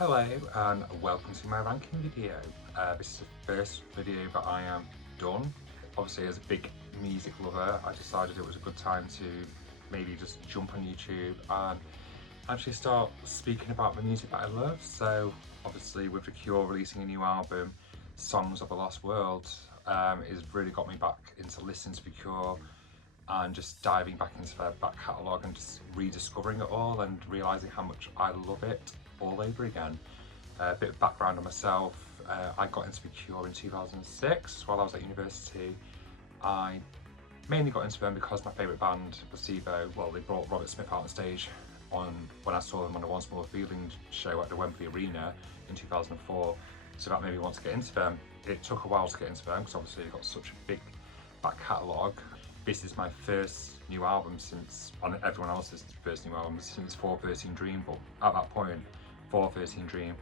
Hello and welcome to my ranking video. This is the first video that I am done. Obviously, as a big music lover, I decided it was a good time to maybe just jump on YouTube and actually start speaking about the music that I love. So obviously with The Cure releasing a new album, Songs of a Lost World, it's really got me back into listening to The Cure and just diving back into their back catalogue and just rediscovering it all and realising how much I love it all over again. A bit of background on myself, I got into The Cure in 2006 while I was at university. I mainly got into them because my favourite band, Placebo, well, they brought Robert Smith out on stage when I saw them on the One Small Feeling show at the Wembley Arena in 2004, so that made me want to get into them. It took a while to get into them because obviously they've got such a big back catalogue. This is my first new album since, and everyone else's first new album since 413 Dream, but at that point 413 Dream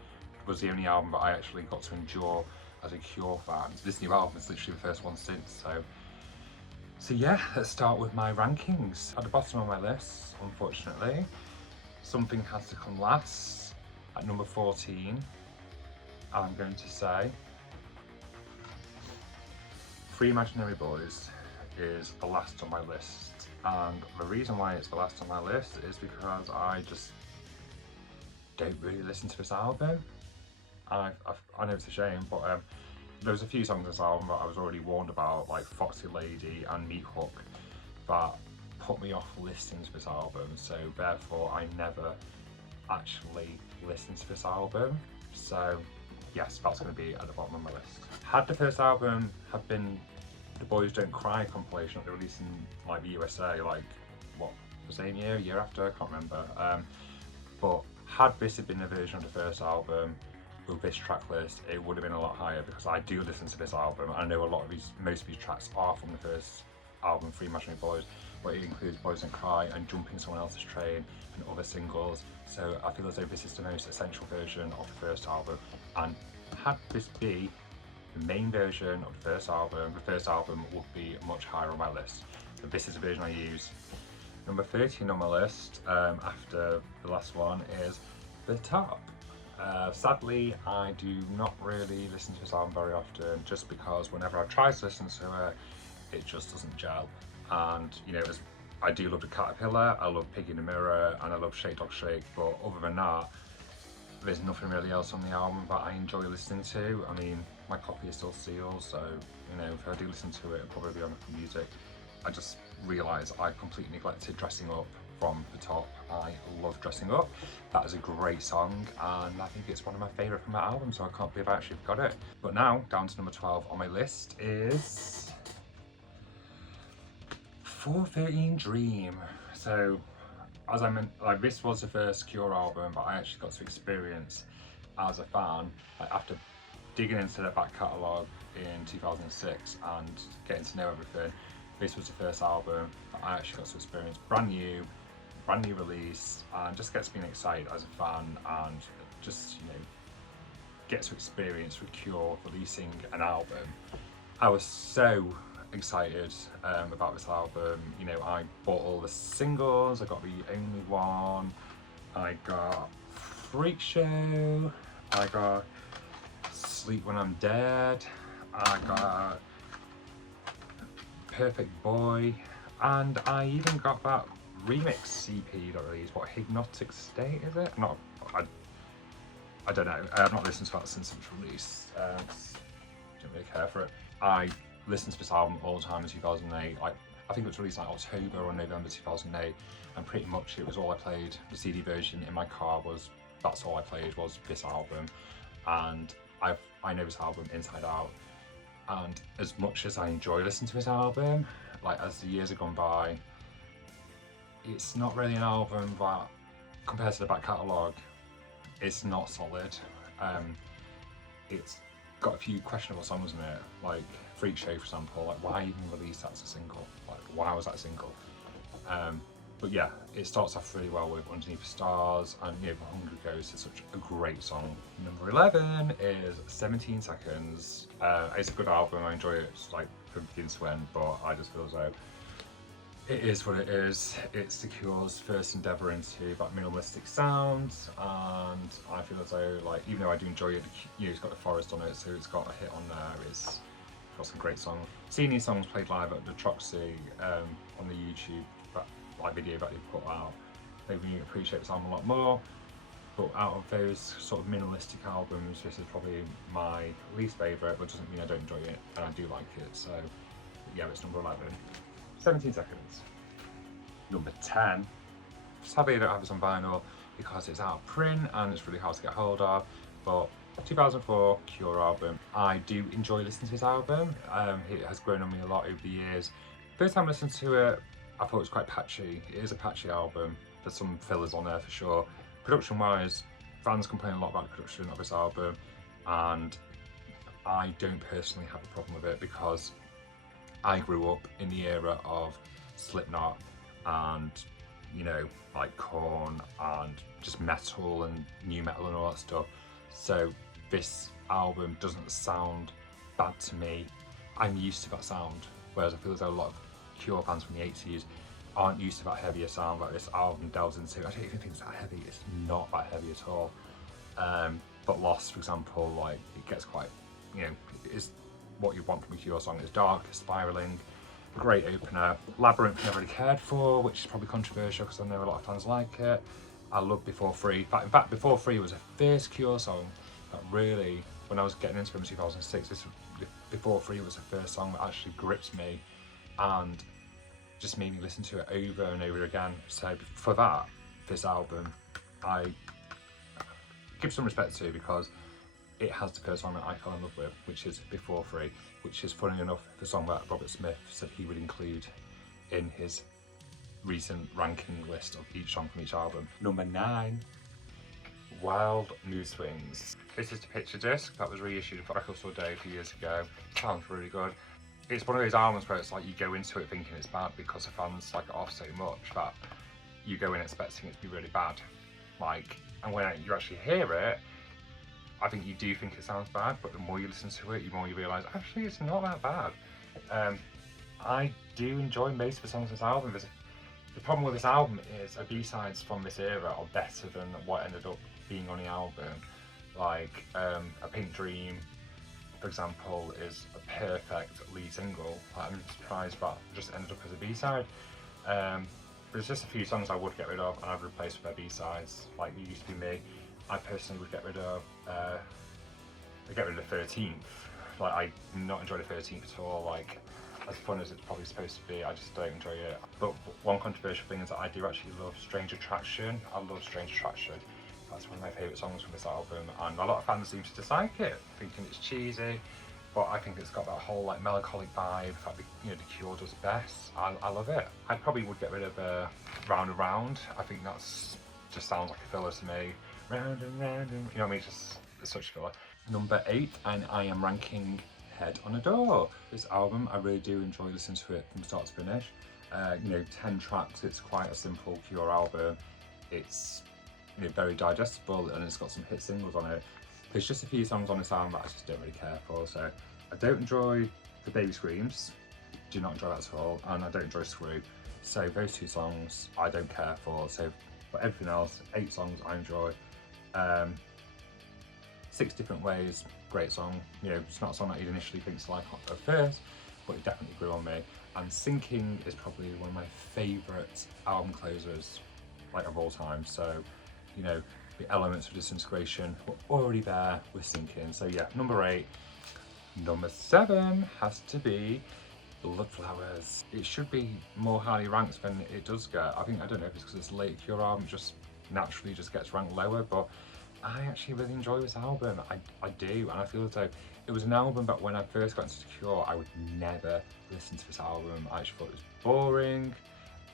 was the only album that I actually got to endure as a Cure fan. This new album is literally the first one since, so yeah, let's start with my rankings. At the bottom of my list, unfortunately, something has to come last. At number 14, I'm going to say Three Imaginary Boys is the last on my list, and the reason why it's the last on my list is because I just don't really listen to this album. I know it's a shame, but there was a few songs on this album that I was already warned about, like Foxy Lady and Meat Hook, that put me off listening to this album, so therefore I never actually listened to this album. So yes, that's going to be at the bottom of my list. Had the first album have been the Boys Don't Cry compilation that they released in like the USA, like what, the same year, year after, I can't remember. But had this had been a version of the first album with this track list, it would have been a lot higher because I do listen to this album. I know a lot of most of these tracks are from the first album, Three Imaginary Boys, but it includes Boys Don't Cry and Jumping Someone Else's Train and other singles. So I feel as though this is the most essential version of the first album. And had this be the main version of the first album would be much higher on my list. But this is the version I use. Number 13 on my list, after the last one, is The Top. Sadly, I do not really listen to this album very often, just because whenever I try to listen to it just doesn't gel. And you know, I do love The Caterpillar, I love Pig in the Mirror, and I love Shake Dog Shake, but other than that, there's nothing really else on the album that I enjoy listening to. I mean, my copy is still sealed, so you know, if I do listen to it, it'll probably be on Apple Music. I just realised I completely neglected Dressing Up from The Top. I love Dressing Up. That is a great song, and I think it's one of my favourite from that album, so I can't believe I actually forgot it. But now, down to number 12 on my list is 413 Dream. So, as I meant, like, this was the first Cure album that I actually got to experience as a fan, like, after digging into their back catalogue in 2006 and getting to know everything. This was the first album that I actually got to experience brand new release, and just gets me excited as a fan, and just, you know, get to experience with Cure releasing an album. I was so excited about this album. You know, I bought all the singles, I got The Only One, I got Freak Show, I got Sleep When I'm Dead, I got Perfect Boy, and I even got that remix CP that released, what, Hypnotic State is it? I don't know, I've not listened to that since its release, don't really care for it. I listened to this album all the time in 2008, like, I think it was released like October or November 2008, and pretty much it was all I played. The CD version in my car that's all I played was this album, and I know this album inside out. And as much as I enjoy listening to this album, like, as the years have gone by, it's not really an album that, compared to the back catalogue, it's not solid. It's got a few questionable songs in it, like Freak Show, for example. Like, why even release that as a single? Like, why was that a single? But yeah, it starts off really well with Underneath the Stars, and you know, The Hungry Ghost is such a great song. Number 11 is 17 Seconds. It's a good album, I enjoy it like from beginning to end, but I just feel as though It is what it is. It's The Cure's first endeavour into that minimalistic sound, and I feel as though, like, even though I do enjoy it, it's got The Forest on it, so it's got a hit on there. It's got some great songs. Seeing these songs played live at the Troxy on the YouTube video that they put out made me appreciate this album a lot more. But out of those sort of minimalistic albums, this is probably my least favourite, but doesn't mean I don't enjoy it, and I do like it. So yeah, it's number 11. 17 seconds. Number 10. Sadly, I don't have this on vinyl because it's out of print and it's really hard to get hold of. But 2004 Cure album. I do enjoy listening to this album. It has grown on me a lot over the years. First time I listened to it, I thought it was quite patchy. It is a patchy album. There's some fillers on there for sure. Production-wise, fans complain a lot about the production of this album, and I don't personally have a problem with it because I grew up in the era of Slipknot and, like Korn and just metal and new metal and all that stuff. So this album doesn't sound bad to me. I'm used to that sound, whereas I feel as though a lot of Cure fans from the 80s aren't used to that heavier sound that this album delves into. I don't even think it's that heavy. It's not that heavy at all. But Lost, for example, like, it gets quite, it is what you want from a Cure song. It's dark, spiralling, great opener. Labyrinth never really cared for, which is probably controversial because I know a lot of fans like it. I love Before Free. In fact, Before Free was the first Cure song that really, when I was getting into them in 2006, Before Free was the first song that actually gripped me and just made me listen to it over and over again. So for that, this album, I give some respect to because it has the first song that I fell in love with, which is Before Free, which is, funny enough, the song that Robert Smith said he would include in his recent ranking list of each song from each album. Number 9, Wild Mood Swings. This is the picture disc that was reissued for Record Store Day a few years ago. Sounds really good. It's one of those albums where it's like you go into it thinking it's bad because the fans like it off so much that you go in expecting it to be really bad. And when you actually hear it, I think you do think it sounds bad, but the more you listen to it, the more you realise actually it's not that bad. I do enjoy most of the songs on this album. The problem with this album is the B-sides from this era are better than what ended up being on the album. Like A Pink Dream, for example, is a perfect lead single. I'm surprised that just ended up as a B-side. There's just a few songs I would get rid of and I'd replace with their B-sides, like It Used to Be Me. I personally would get rid of the 13th. Like, I do not enjoy the 13th at all. Like, as fun as it's probably supposed to be, I just don't enjoy it. But one controversial thing is that I do actually love Strange Attraction. I love Strange Attraction. That's one of my favourite songs from this album, and a lot of fans seem to dislike it, thinking it's cheesy. But I think it's got that whole like melancholic vibe that the Cure does best. I love it. I probably would get rid of Round and Round. I think that's just sounds like a filler to me. Round and round, and, you know what I mean? It's such a filler. Number 8, and I am ranking Head on a Door. This album, I really do enjoy listening to it from start to finish. 10 tracks. It's quite a simple Cure album. It's very digestible, and it's got some hit singles on it. There's just a few songs on this album that I just don't really care for. So I don't enjoy The Baby Screams. Do not enjoy that at all, and I don't enjoy Screw. So those 2 songs I don't care for. So for everything else, 8 songs I enjoy. 6 Different Ways, great song. It's not a song that you'd initially think to like at first, but it definitely grew on me. And Sinking is probably one of my favourite album closers, like, of all time. So, the elements of disintegration were already there with Sinking. So yeah, number 8. Number 7 has to be Bloodflowers. It should be more highly ranked than it does get. I don't know if it's because it's a late Cure album, just naturally just gets ranked lower, but I actually really enjoy this album. I do, and I feel as though it was an album that when I first got into Cure, I would never listen to this album. I actually thought it was boring.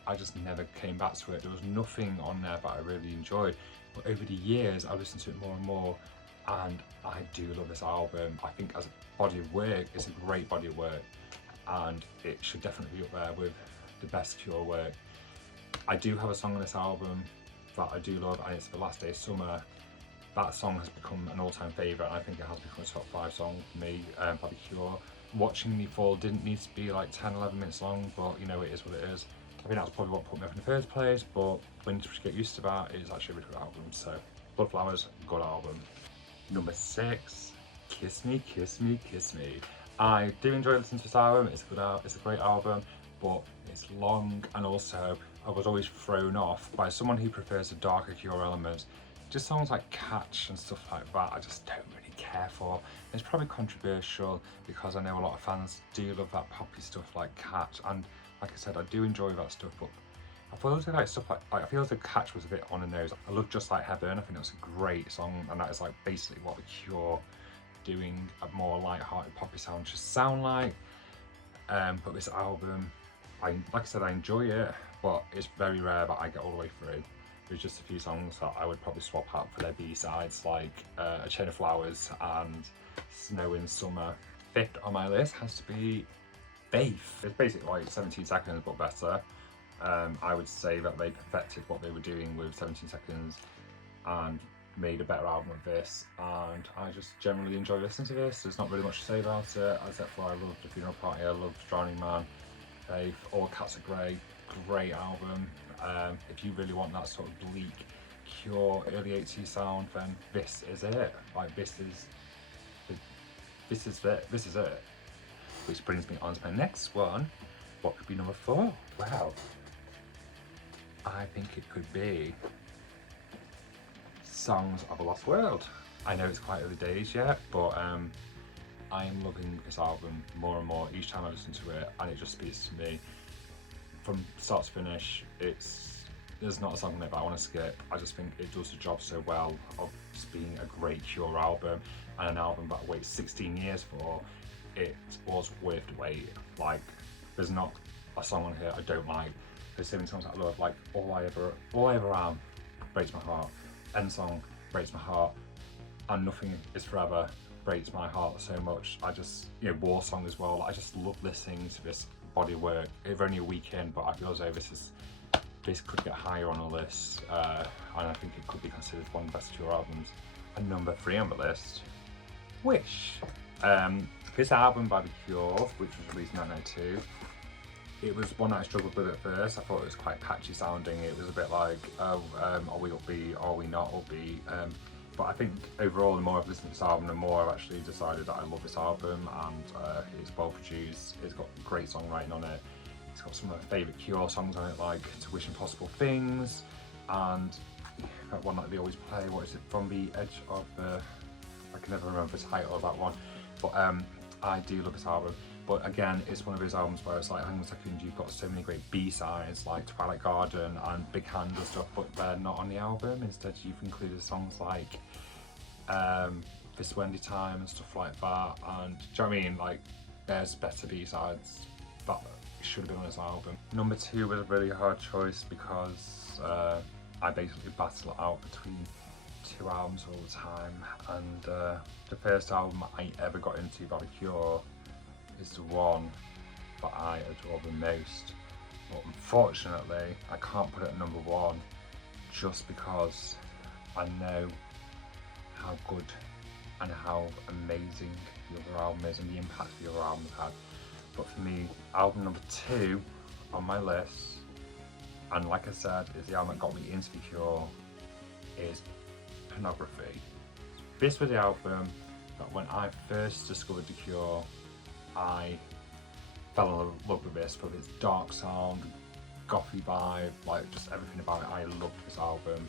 I just never came back to it. There was nothing on there that I really enjoyed. But over the years, I've listened to it more and more, and I do love this album. I think as a body of work, it's a great body of work, and it should definitely be up there with the best Cure work. I do have a song on this album that I do love, and it's The Last Day of Summer. That song has become an all-time favourite, and I think it has become a top 5 song for me, by The Cure. Watching Me Fall didn't need to be like 10-11 minutes long, but it is what it is. I think that's probably what put me off in the first place, but when you get used to that, it's actually a really good album. So, Bloodflowers, good album. Number 6, Kiss Me, Kiss Me, Kiss Me. I do enjoy listening to this album. It's a great album, but it's long, and also I was always thrown off by someone who prefers the darker Cure elements. Just songs like Catch and stuff like that, I just don't really care for. It's probably controversial because I know a lot of fans do love that poppy stuff like Catch, and like I said, I do enjoy that stuff, but I feel like stuff like I feel like Catch was a bit on the nose. I love Just Like Heaven. I think that's a great song, and that is like basically what the Cure doing a more light-hearted poppy sound should sound like. But this album, like I said, I enjoy it, but it's very rare that I get all the way through. There's just a few songs that I would probably swap out for their B-sides, like A Chain of Flowers and Snow in Summer. 5th on my list has to be Faith. It's basically like 17 Seconds, but better. I would say that they perfected what they were doing with 17 Seconds and made a better album of this, and I just generally enjoy listening to this. There's not really much to say about it, except for I love The Funeral Party, I love Drowning Man, Faith, All Cats Are Grey, great album. If you really want that sort of bleak, Cure, early 80s sound, then this is it. Like this is it. Which brings me on to my next one. What could be number 4? Well, I think it could be Songs of a Lost World. I know it's quite early days yet, but I am loving this album more and more each time I listen to it, and it just speaks to me from start to finish. There's not a song in it that I want to skip. I just think it does the job so well of just being a great Cure album, and an album that I waited 16 years for. It was worth the wait. Like, there's not a song on here I don't like. There's so many songs that I love, like All I Ever Am breaks my heart, End Song breaks my heart, and Nothing Is Forever breaks my heart so much. I just, War Song as well. I just love listening to this body of work. It's only a weekend, but I feel as though this could get higher on the list, and I think it could be considered one of the best Cure albums. And number 3 on the list, Wish. This album by The Cure, which was released in 1992, it was one that I struggled with at first. I thought it was quite patchy sounding. It was a bit like, are we upbeat, are we not upbeat? But I think overall, the more I've listened to this album, the more I've actually decided that I love this album, and it's well produced. It's got great songwriting on it. It's got some of my favourite Cure songs on it, like To Wish Impossible Things, and that one that they always play, what is it, From the Edge of the... I can never remember the title of that one. But I do love this album. But again, it's one of those albums where it's like, hang on a second, you've got so many great B-sides like Twilight Garden and Big Hand and stuff, but they're not on the album. Instead, you've included songs like This Wendy Time and stuff like that. And do you know what I mean? Like, there's better B-sides that should have been on this album. Number 2 was a really hard choice because I basically battle it out between 2 albums all the time. And the first album I ever got into by The Cure is the one that I adore the most, but unfortunately I can't put it at number 1 just because I know how good and how amazing the other album is and the impact the other album had. But for me, album number 2 on my list, and like I said, is the album that got me into The Cure, is Pornography. This was the album that when I first discovered The Cure, I fell in love with this for its dark sound, gothy vibe, like just everything about it. I loved this album.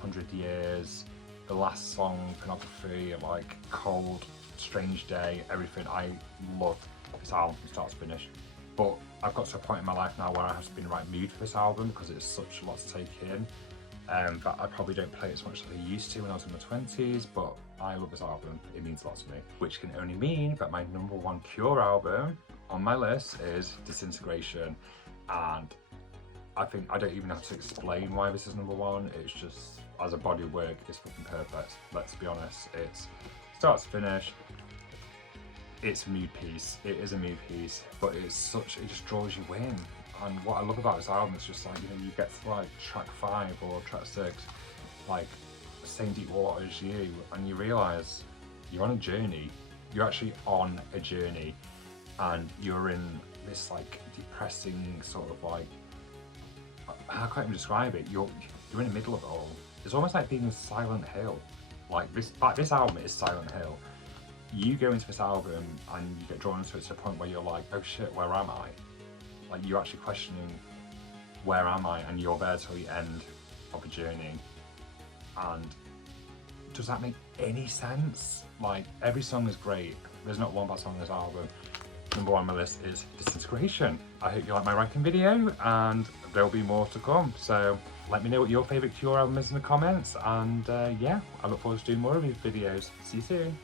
100 Years, the last song, Pornography, like Cold, Strange Day, everything. I love this album from start to finish. But I've got to a point in my life now where I have to be in the right mood for this album because it's such a lot to take in. That I probably don't play it as much as I used to when I was in my 20s, but I love this album. It means a lot to me. Which can only mean that my number 1 Cure album on my list is Disintegration. And I think I don't even have to explain why this is number 1. It's just, as a body of work, it's fucking perfect. Let's be honest. It's start to finish. It's a mood piece. It is a mood piece, but it just draws you in. And what I love about this album is just like, you get to like track 5 or track 6, like Same Deep Water as You, and you realise you're on a journey. You're actually on a journey, and you're in this like depressing sort of like I can't even describe it. You're in the middle of it all. It's almost like being in Silent Hill. Like this album is Silent Hill. You go into this album and you get drawn into it to the point where you're like, oh shit, where am I? Like you're actually questioning, where am I? And you're there till the end of the journey. And does that make any sense? Like every song is great. There's not one bad song on this album. Number 1 on my list is Disintegration. I hope you like my ranking video, and there'll be more to come. So let me know what your favourite Cure album is in the comments, and yeah, I look forward to doing more of these videos. See you soon.